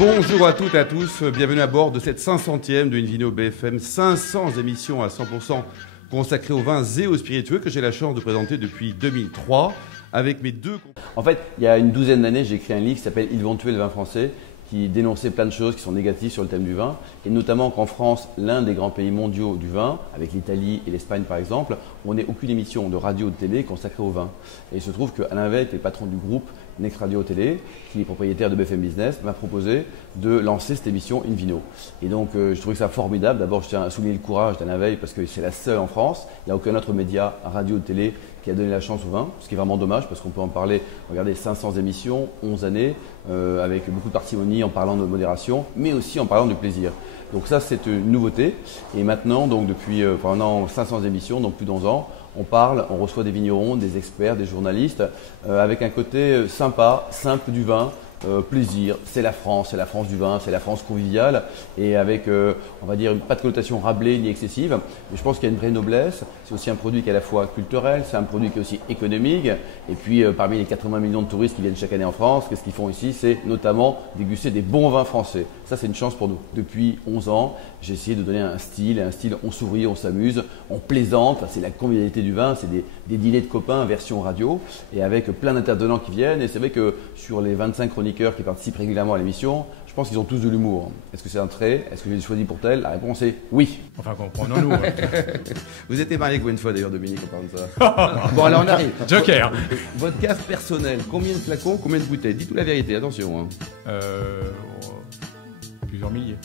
Bonjour à toutes et à tous, bienvenue à bord de cette 500e de Invino BFM, 500 émissions à 100% consacrées aux vins et aux spiritueux que j'ai la chance de présenter depuis 2003 avec mes deux... En fait, il y a une douzaine d'années, j'ai écrit un livre qui s'appelle « Ils vont tuer le vin français » qui dénonçait plein de choses qui sont négatives sur le thème du vin, et notamment qu'en France, l'un des grands pays mondiaux du vin, avec l'Italie et l'Espagne par exemple, on n'ait aucune émission de radio ou de télé consacrée au vin. Et il se trouve qu'Alain Veil, qui est le patron du groupe Next Radio Télé, qui est propriétaire de BFM Business, m'a proposé de lancer cette émission Invino. Et donc je trouvais ça formidable. D'abord, je tiens à souligner le courage d'Alain Veil parce que c'est la seule en France. Il n'y a aucun autre média, radio ou télé qui a donné la chance au vin, ce qui est vraiment dommage parce qu'on peut en parler. Regardez, 500 émissions, 11 années, avec beaucoup de parcimonie en parlant de modération, mais aussi en parlant du plaisir. Donc ça, c'est une nouveauté. Et maintenant, donc depuis pendant 500 émissions, donc plus d'11 ans, on parle, on reçoit des vignerons, des experts, des journalistes, avec un côté sympa, simple du vin. Plaisir, c'est la France du vin, c'est la France conviviale et avec, on va dire, pas de connotation Rabelais ni excessive. Mais je pense qu'il y a une vraie noblesse. C'est aussi un produit qui est à la fois culturel, c'est un produit qui est aussi économique. Et puis, parmi les 80 millions de touristes qui viennent chaque année en France, qu'est-ce qu'ils font ici? C'est notamment déguster des bons vins français. Ça, c'est une chance pour nous. Depuis 11 ans, j'ai essayé de donner un style, on sourit, on s'amuse, on plaisante. C'est la convivialité du vin, c'est des dîners de copains version radio et avec plein d'intervenants qui viennent. Et c'est vrai que sur les 25 chroniqueurs qui participent régulièrement à l'émission, je pense qu'ils ont tous de l'humour. Est-ce que c'est un trait? Est-ce que je les ai choisis pour tel? La réponse est oui. Enfin, comprenons-nous. Vous étiez marié combien de fois d'ailleurs, Dominique, on parle de ça? Bon, alors on arrive. Joker. Votre cave personnelle, combien de flacons, combien de bouteilles? Dites-nous la vérité, attention. Plusieurs milliers.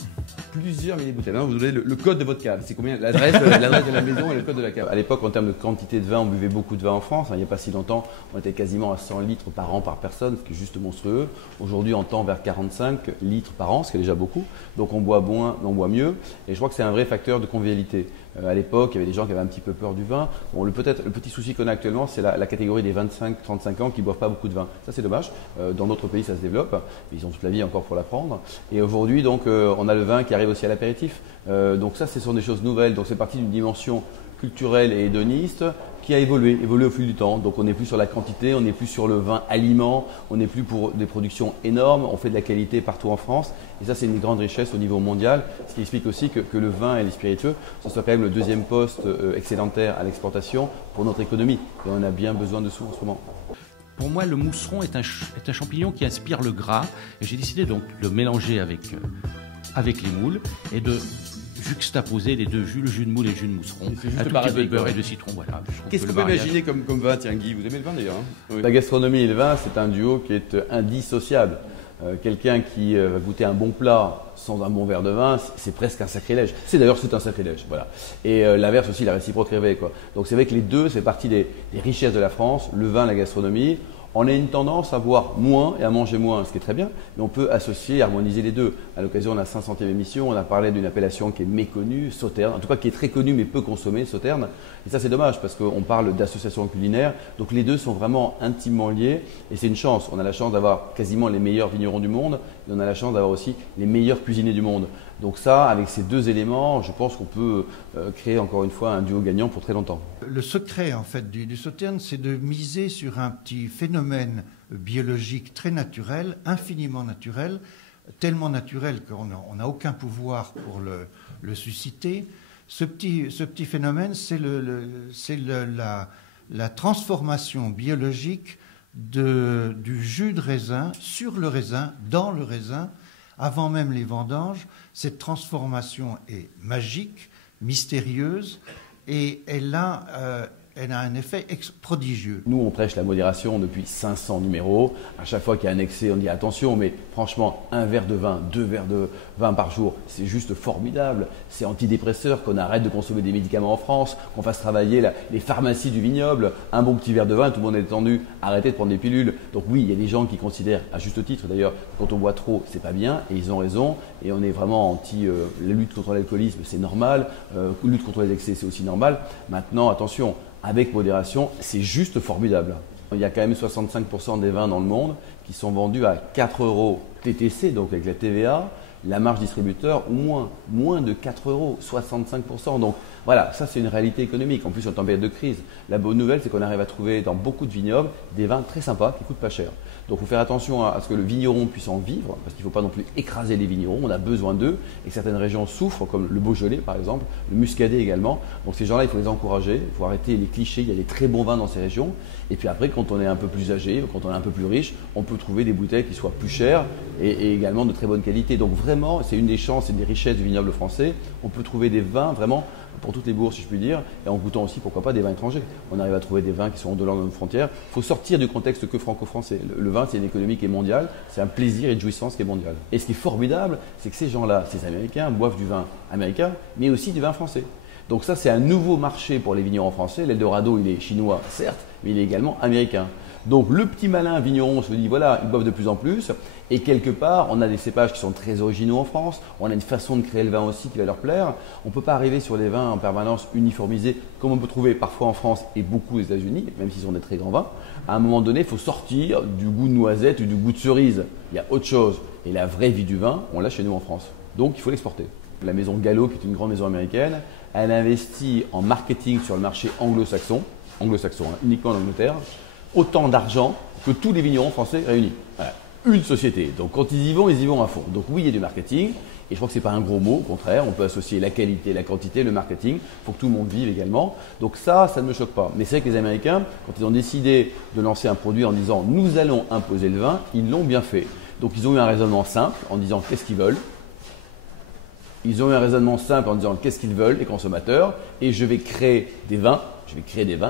Plusieurs milliers de bouteilles. Non, vous donnez le code de votre cave. C'est combien? L'adresse de la maison et le code de la cave. À l'époque, en termes de quantité de vin, on buvait beaucoup de vin en France. Il n'y a pas si longtemps, on était quasiment à 100 litres par an par personne, ce qui est juste monstrueux. Aujourd'hui, on tend vers 45 litres par an, ce qui est déjà beaucoup. Donc on boit moins, on boit mieux. Et je crois que c'est un vrai facteur de convivialité. À l'époque, il y avait des gens qui avaient un petit peu peur du vin. Bon, peut-être le petit souci qu'on a actuellement, c'est la catégorie des 25-35 ans qui ne boivent pas beaucoup de vin. Ça, c'est dommage. Dans d'autres pays, ça se développe. Ils ont toute la vie encore pour l'apprendre. Et aujourd'hui, donc, on a le vin qui arrive aussi à l'apéritif. Donc ça, ce sont des choses nouvelles. Donc c'est parti d'une dimension culturelle et hédoniste qui a évolué au fil du temps. Donc on n'est plus sur la quantité, on n'est plus sur le vin aliment, on n'est plus pour des productions énormes, on fait de la qualité partout en France. Et ça, c'est une grande richesse au niveau mondial, ce qui explique aussi que le vin et les spiritueux, ce soit quand même le deuxième poste excédentaire à l'exportation pour notre économie. Et on a bien besoin de sous en ce moment. Pour moi, le mousseron est un champignon qui inspire le gras. Et j'ai décidé donc de le mélanger avec les moules et de juxtaposer les deux jus, le jus de moule et le jus de mousseron. Un tout petit peu de beurre et de citron, voilà. Qu'est-ce qu'on peut imaginer comme vin, tiens Guy? Vous aimez le vin d'ailleurs, hein? Oui. La gastronomie et le vin, c'est un duo qui est indissociable. Quelqu'un qui va goûter un bon plat sans un bon verre de vin, c'est presque un sacrilège. C'est un sacrilège, voilà. Et l'inverse aussi, la réciproque rêvée, quoi. Donc c'est vrai que les deux, c'est partie des richesses de la France, le vin, la gastronomie. On a une tendance à boire moins et à manger moins, ce qui est très bien, mais on peut associer et harmoniser les deux. À l'occasion de la 500e émission, on a parlé d'une appellation qui est méconnue, Sauterne, en tout cas qui est très connue mais peu consommée, Sauterne. Et ça, c'est dommage parce qu'on parle d'associations culinaires, donc les deux sont vraiment intimement liés et c'est une chance. On a la chance d'avoir quasiment les meilleurs vignerons du monde et on a la chance d'avoir aussi les meilleurs cuisiniers du monde. Donc ça, avec ces deux éléments, je pense qu'on peut créer encore une fois un duo gagnant pour très longtemps. Le secret en fait du Sauterne, c'est de miser sur un petit phénomène biologique très naturel, infiniment naturel, tellement naturel qu'on n'a aucun pouvoir pour le susciter. Ce petit phénomène, c'est la transformation biologique du jus de raisin sur le raisin, dans le raisin, avant même les vendanges. Cette transformation est magique, mystérieuse, et elle a un effet prodigieux. Nous, on prêche la modération depuis 500 numéros. À chaque fois qu'il y a un excès, on dit attention, mais franchement, un verre de vin, 2 verres de vin par jour, c'est juste formidable. C'est antidépresseur, qu'on arrête de consommer des médicaments en France, qu'on fasse travailler les pharmacies du vignoble. Un bon petit verre de vin, tout le monde est détendu, arrêtez de prendre des pilules. Donc oui, il y a des gens qui considèrent, à juste titre d'ailleurs, quand on boit trop, c'est pas bien, et ils ont raison. Et on est vraiment anti la lutte contre l'alcoolisme, c'est normal. Lutte contre les excès, c'est aussi normal. Maintenant, attention. Avec modération, c'est juste formidable. Il y a quand même 65% des vins dans le monde qui sont vendus à 4 € TTC, donc avec la TVA, la marge distributeur, ou moins de 4 €, 65%. Donc Voilà, ça c'est une réalité économique. En plus, on est en période de crise. La bonne nouvelle, c'est qu'on arrive à trouver dans beaucoup de vignobles des vins très sympas qui coûtent pas cher. Donc, il faut faire attention à ce que le vigneron puisse en vivre, parce qu'il ne faut pas non plus écraser les vignerons. On a besoin d'eux, et certaines régions souffrent, comme le Beaujolais par exemple, le Muscadet également. Donc, ces gens-là, il faut les encourager. Il faut arrêter les clichés. Il y a des très bons vins dans ces régions. Et puis après, quand on est un peu plus âgé, quand on est un peu plus riche, on peut trouver des bouteilles qui soient plus chères et également de très bonne qualité. Donc, vraiment, c'est une des chances et des richesses du vignoble français. On peut trouver des vins vraiment pour toutes les bourses, si je puis dire, et en goûtant aussi, pourquoi pas, des vins étrangers. On arrive à trouver des vins qui sont au-delà de nos frontières. Il faut sortir du contexte que franco-français. Le vin, c'est une économie qui est mondiale, c'est un plaisir et une jouissance qui est mondiale. Et ce qui est formidable, c'est que ces gens-là, ces Américains, boivent du vin américain, mais aussi du vin français. Donc ça, c'est un nouveau marché pour les vignerons français. L'Eldorado, il est chinois, certes, mais il est également américain. Donc le petit malin vigneron se dit, voilà, ils boivent de plus en plus. Et quelque part, on a des cépages qui sont très originaux en France. On a une façon de créer le vin aussi qui va leur plaire. On ne peut pas arriver sur des vins en permanence uniformisés, comme on peut trouver parfois en France et beaucoup aux États-Unis, même s'ils sont des très grands vins. À un moment donné, il faut sortir du goût de noisette ou du goût de cerise. Il y a autre chose. Et la vraie vie du vin, on l'a chez nous en France. Donc il faut l'exporter. La maison Gallo, qui est une grande maison américaine, elle investit en marketing sur le marché anglo-saxon, uniquement en Angleterre, autant d'argent que tous les vignerons français réunis. Voilà. Une société. Donc quand ils y vont à fond. Donc oui, il y a du marketing. Et je crois que ce n'est pas un gros mot, au contraire. On peut associer la qualité, la quantité, le marketing. Il faut que tout le monde vive également. Donc ça ne me choque pas. Mais c'est vrai que les Américains, quand ils ont décidé de lancer un produit en disant « nous allons imposer le vin », ils l'ont bien fait. Donc ils ont eu un raisonnement simple en disant « qu'est-ce qu'ils veulent ?» Ils ont eu un raisonnement simple en disant qu'est-ce qu'ils veulent, les consommateurs, et je vais créer des vins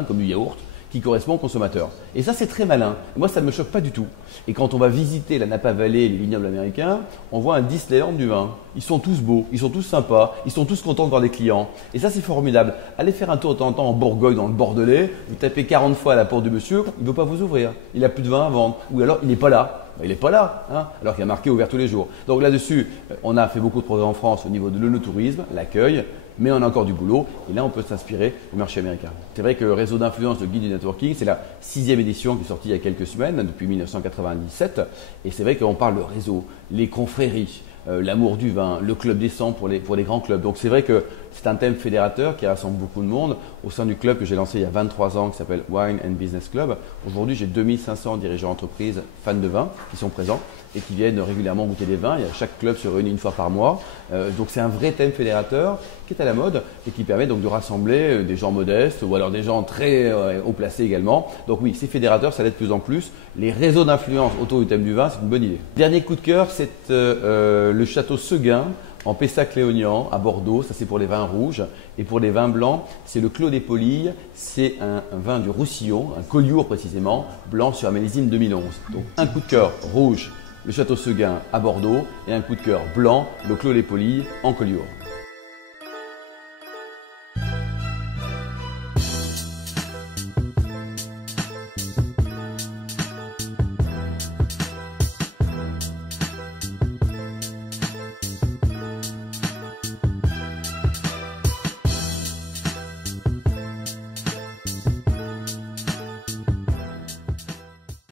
comme du yaourt, qui correspondent aux consommateurs. Et ça, c'est très malin. Moi, ça ne me choque pas du tout. Et quand on va visiter la Napa Valley, les vignobles américains, on voit un Disneyland du vin. Ils sont tous beaux, ils sont tous sympas, ils sont tous contents de voir des clients. Et ça, c'est formidable. Allez faire un tour de temps en temps en Bourgogne, dans le Bordelais, vous tapez 40 fois à la porte du monsieur, il ne veut pas vous ouvrir. Il n'a plus de vin à vendre. Ou alors, il n'est pas là. Il n'est pas là, hein, alors qu'il y a marqué ouvert tous les jours. Donc là-dessus, on a fait beaucoup de progrès en France au niveau de l'œnotourisme, l'accueil, mais on a encore du boulot. Et là, on peut s'inspirer du marché américain. C'est vrai que le réseau d'influence de Guide du Networking, c'est la 6e édition qui est sortie il y a quelques semaines, depuis 1997. Et c'est vrai qu'on parle de réseau, les confréries, l'amour du vin, le club des 100 pour les grands clubs. Donc c'est vrai que c'est un thème fédérateur qui rassemble beaucoup de monde. Au sein du club que j'ai lancé il y a 23 ans, qui s'appelle Wine and Business Club, aujourd'hui j'ai 2500 dirigeants d'entreprise fans de vin qui sont présents et qui viennent régulièrement goûter des vins. Chaque club se réunit une fois par mois. Donc c'est un vrai thème fédérateur qui est à la mode et qui permet donc de rassembler des gens modestes ou alors des gens très haut placés également. Donc oui, c'est fédérateur, ça l'est de plus en plus. Les réseaux d'influence autour du thème du vin, c'est une bonne idée. Dernier coup de cœur, c'est le château Seguin en Pessac-Léognan à Bordeaux. Ça c'est pour les vins rouges. Et pour les vins blancs, c'est le Clos des Polilles. C'est un vin du Roussillon, un Collioure précisément, blanc sur un millésime 2011. Donc un coup de cœur rouge, le château Seguin à Bordeaux, et un coup de cœur blanc, le Clos des Polilles en Collioure.